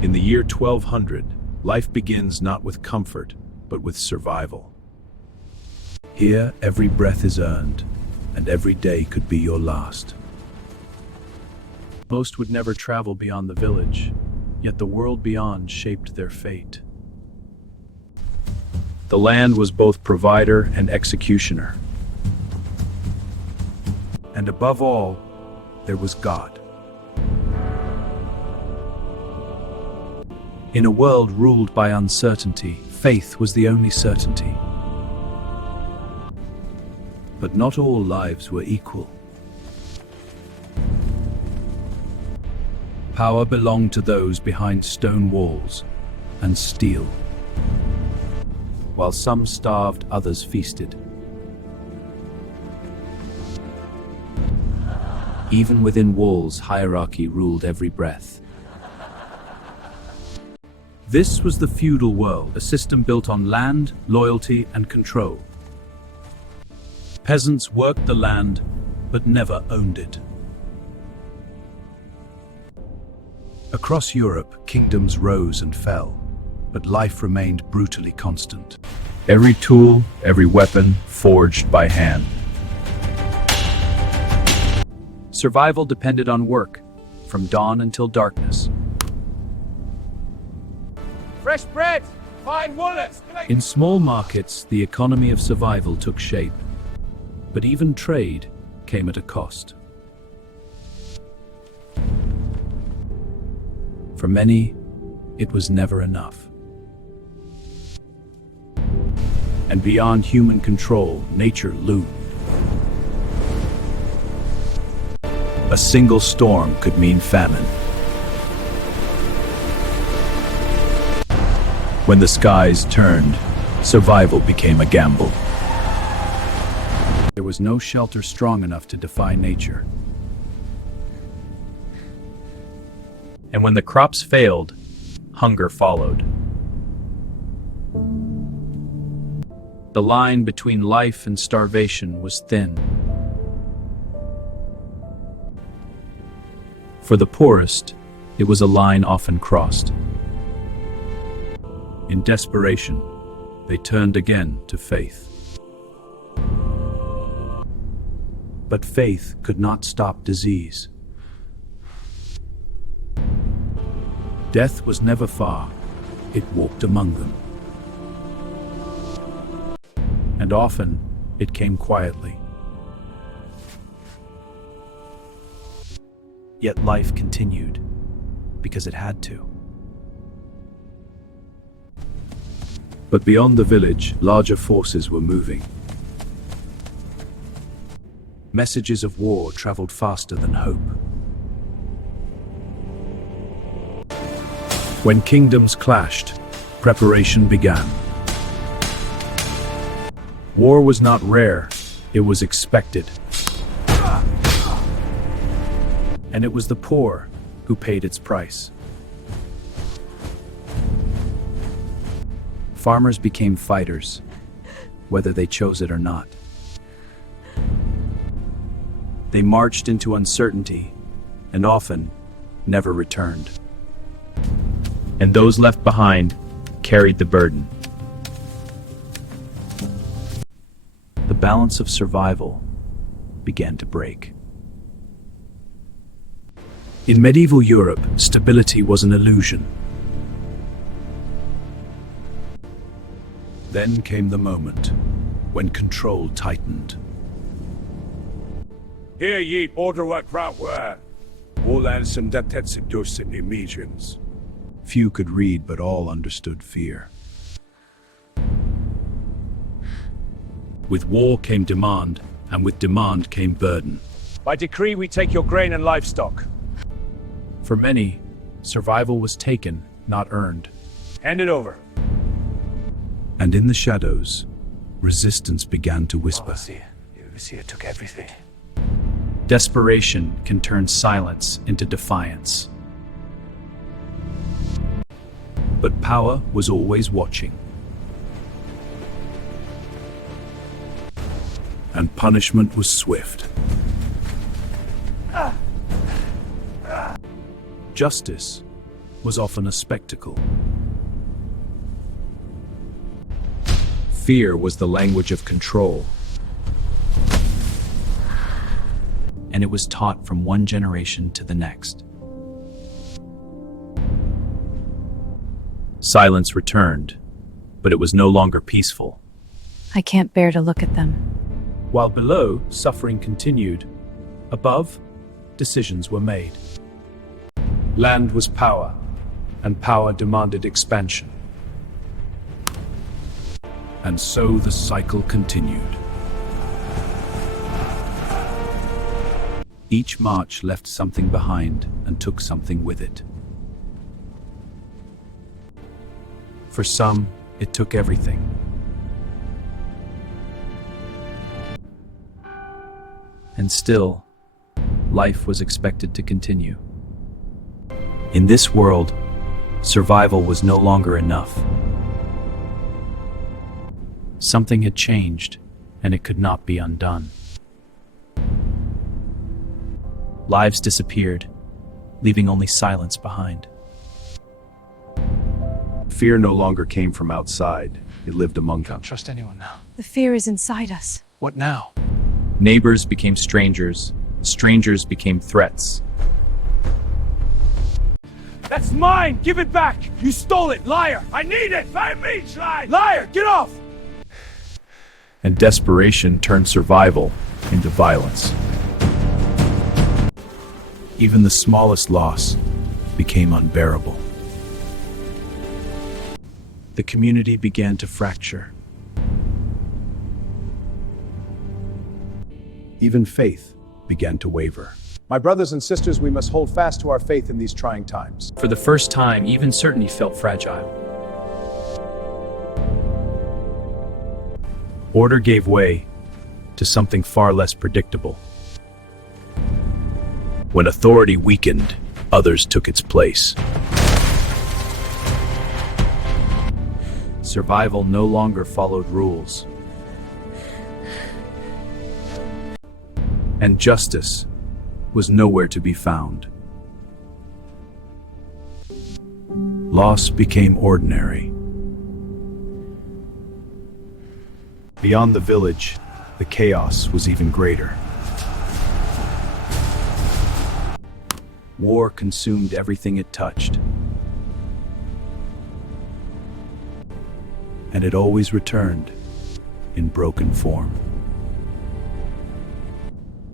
In the year 1200, life begins not with comfort, but with survival. Here, every breath is earned, and every day could be your last. Most would never travel beyond the village, yet the world beyond shaped their fate. The land was both provider and executioner. And above all, there was God. In a world ruled by uncertainty, faith was the only certainty. But not all lives were equal. Power belonged to those behind stone walls and steel. While some starved, others feasted. Even within walls, hierarchy ruled every breath. This was the feudal world, a system built on land, loyalty, and control. Peasants worked the land, but never owned it. Across Europe, kingdoms rose and fell, but life remained brutally constant. Every tool, every weapon, forged by hand. Survival depended on work, from dawn until darkness. Fresh bread! Fine wallets! In small markets, the economy of survival took shape. But even trade came at a cost. For many, it was never enough. And beyond human control, nature loomed. A single storm could mean famine. When the skies turned, survival became a gamble. There was no shelter strong enough to defy nature. And when the crops failed, hunger followed. The line between life and starvation was thin. For the poorest, it was a line often crossed. In desperation, they turned again to faith. But faith could not stop disease. Death was never far, it walked among them. And often, it came quietly. Yet life continued, because it had to. But beyond the village, larger forces were moving. Messages of war traveled faster than hope. When kingdoms clashed, preparation began. War was not rare, it was expected. And it was the poor who paid its price. Farmers became fighters, whether they chose it or not. They marched into uncertainty, and often never returned. And those left behind carried the burden. The balance of survival began to break. In medieval Europe, stability was an illusion. Then came the moment when control tightened. Hear ye, borderwork Krautwer. Wohlans and Datetsidus in the Medians. Few could read, but all understood fear. With war came demand, and with demand came burden. By decree we take your grain and livestock. For many, survival was taken, not earned. Hand it over. And in the shadows, resistance began to whisper. Overseer took everything. Desperation can turn silence into defiance. But power was always watching. And punishment was swift. Justice was often a spectacle. Fear was the language of control, and it was taught from one generation to the next. Silence returned, but it was no longer peaceful. I can't bear to look at them. While below, suffering continued. Above, decisions were made. Land was power, and power demanded expansion. And so the cycle continued. Each march left something behind and took something with it. For some, it took everything. And still, life was expected to continue. In this world, survival was no longer enough. Something had changed, and it could not be undone. Lives disappeared, leaving only silence behind. Fear no longer came from outside. It lived among them. Can't trust anyone now. The fear is inside us. What now? Neighbors became strangers. Strangers became threats. That's mine! Give it back! You stole it, liar! I need it! Find me, try! Liar, get off! And desperation turned survival into violence. Even the smallest loss became unbearable. The community began to fracture. Even faith began to waver. My brothers and sisters, we must hold fast to our faith in these trying times. For the first time, even certainty felt fragile. Order gave way to something far less predictable. When authority weakened, others took its place. Survival no longer followed rules. And justice was nowhere to be found. Loss became ordinary. Beyond the village, the chaos was even greater. War consumed everything it touched. And it always returned in broken form.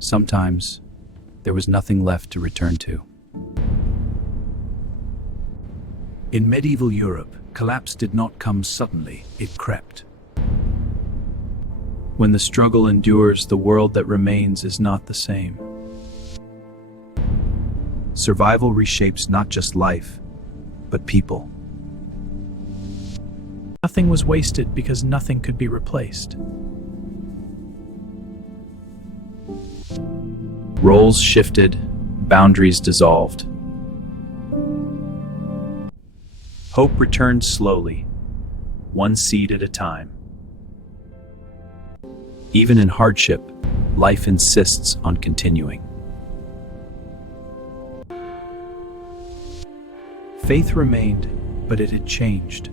Sometimes, there was nothing left to return to. In medieval Europe, collapse did not come suddenly, it crept. When the struggle endures, the world that remains is not the same. Survival reshapes not just life, but people. Nothing was wasted because nothing could be replaced. Roles shifted, boundaries dissolved. Hope returned slowly, one seed at a time. Even in hardship, life insists on continuing. Faith remained, but it had changed.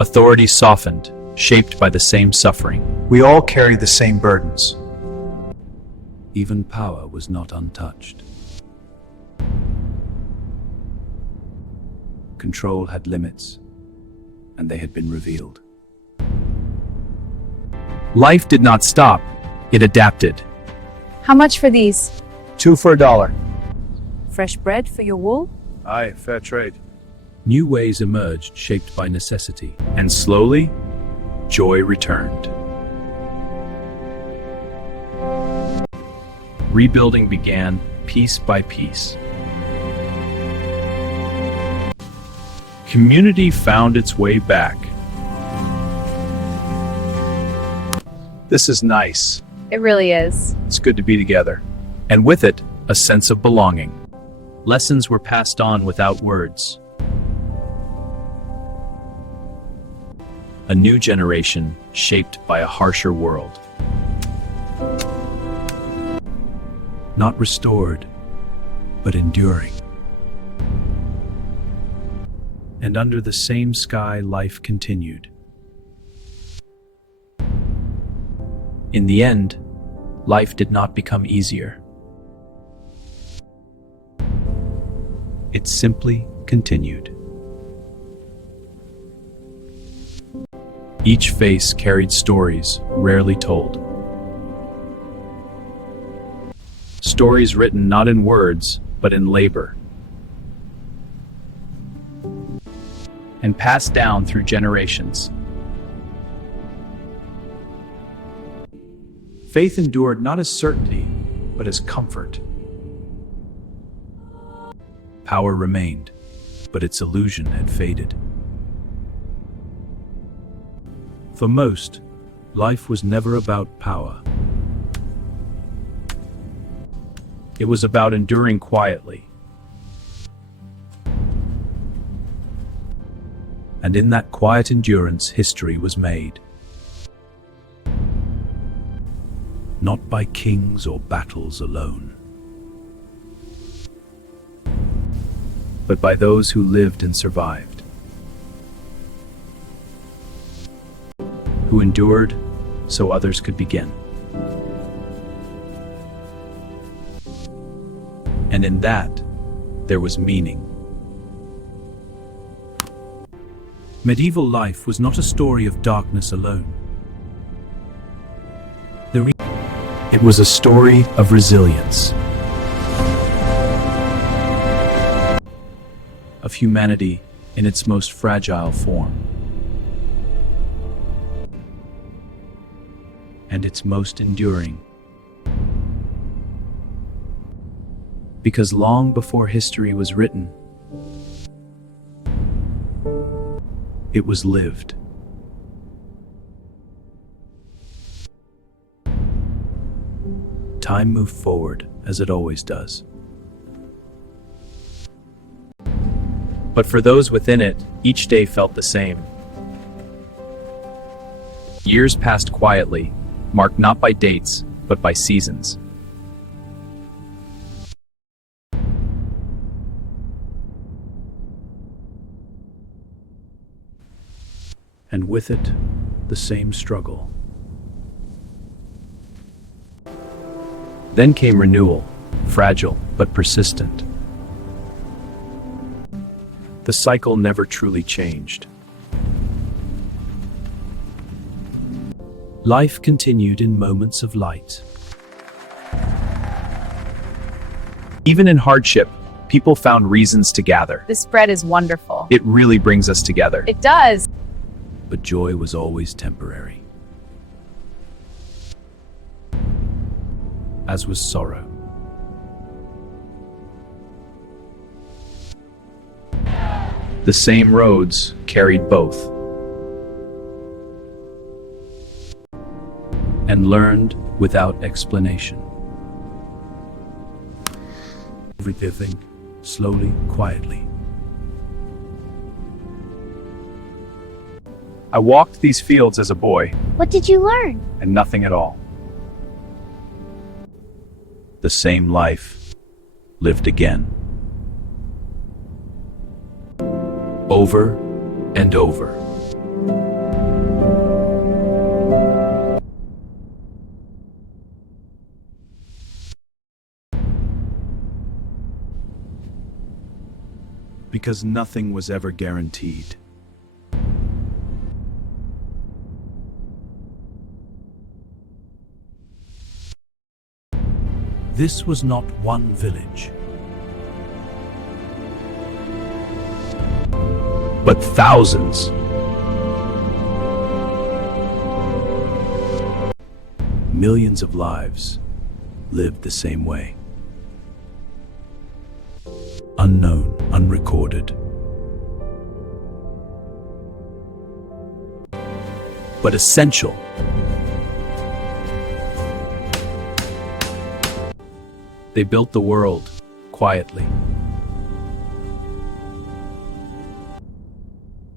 Authority softened, shaped by the same suffering. We all carry the same burdens. Even power was not untouched. Control had limits, and they had been revealed. Life did not stop, it adapted. How much for these? 2 for $1. Fresh bread for your wool? Aye, fair trade. New ways emerged, shaped by necessity, and slowly, joy returned. Rebuilding began, piece by piece. Community found its way back. This is nice. It really is. It's good to be together. And with it, a sense of belonging. Lessons were passed on without words. A new generation shaped by a harsher world. Not restored, but enduring. And under the same sky, life continued. In the end, life did not become easier. It simply continued. Each face carried stories rarely told. Stories written not in words, but in labor. And passed down through generations. Faith endured not as certainty, but as comfort. Power remained, but its illusion had faded. For most, life was never about power. It was about enduring quietly. And in that quiet endurance, history was made. Not by kings or battles alone, but by those who lived and survived, who endured so others could begin. And in that, there was meaning. Medieval life was not a story of darkness alone. It was a story of resilience, of humanity in its most fragile form, and its most enduring. Because long before history was written, it was lived. Time moved forward, as it always does. But for those within it, each day felt the same. Years passed quietly, marked not by dates, but by seasons. And with it, the same struggle. Then came renewal, fragile but persistent. The cycle never truly changed. Life continued in moments of light. Even in hardship, people found reasons to gather. This bread is wonderful. It really brings us together. It does. But joy was always temporary, as was sorrow. The same roads carried both, and learned without explanation. Everything, slowly, quietly. I walked these fields as a boy, What did you learn? and nothing at all. The same life lived again. Over and over. Because nothing was ever guaranteed. This was not one village, but thousands. Millions of lives lived the same way. Unknown, unrecorded. But essential. They built the world quietly.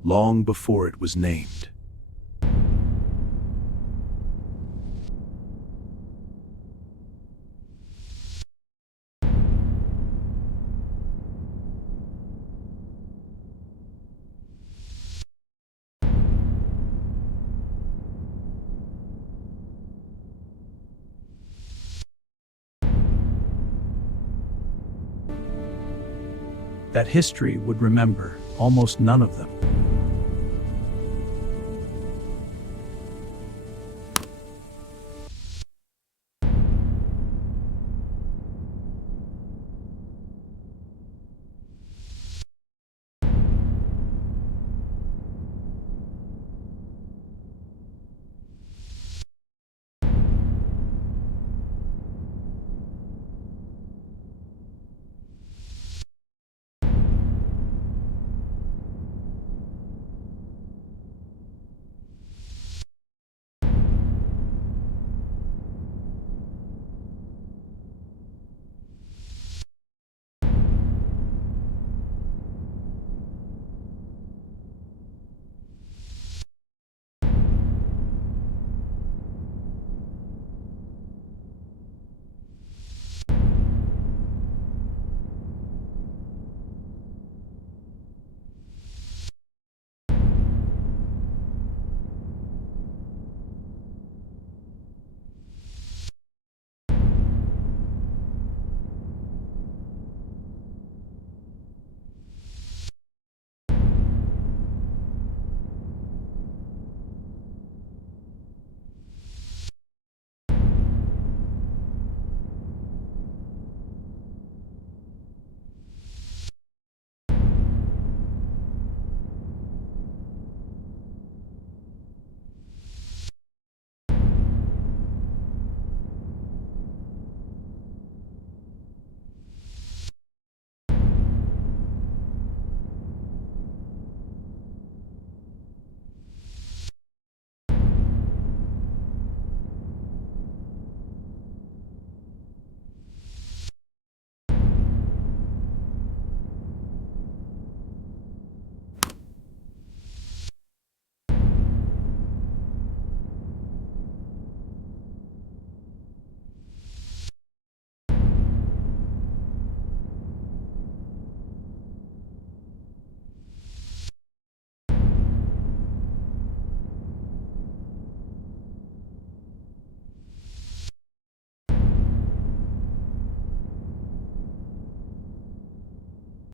Long before it was named. that history would remember almost none of them.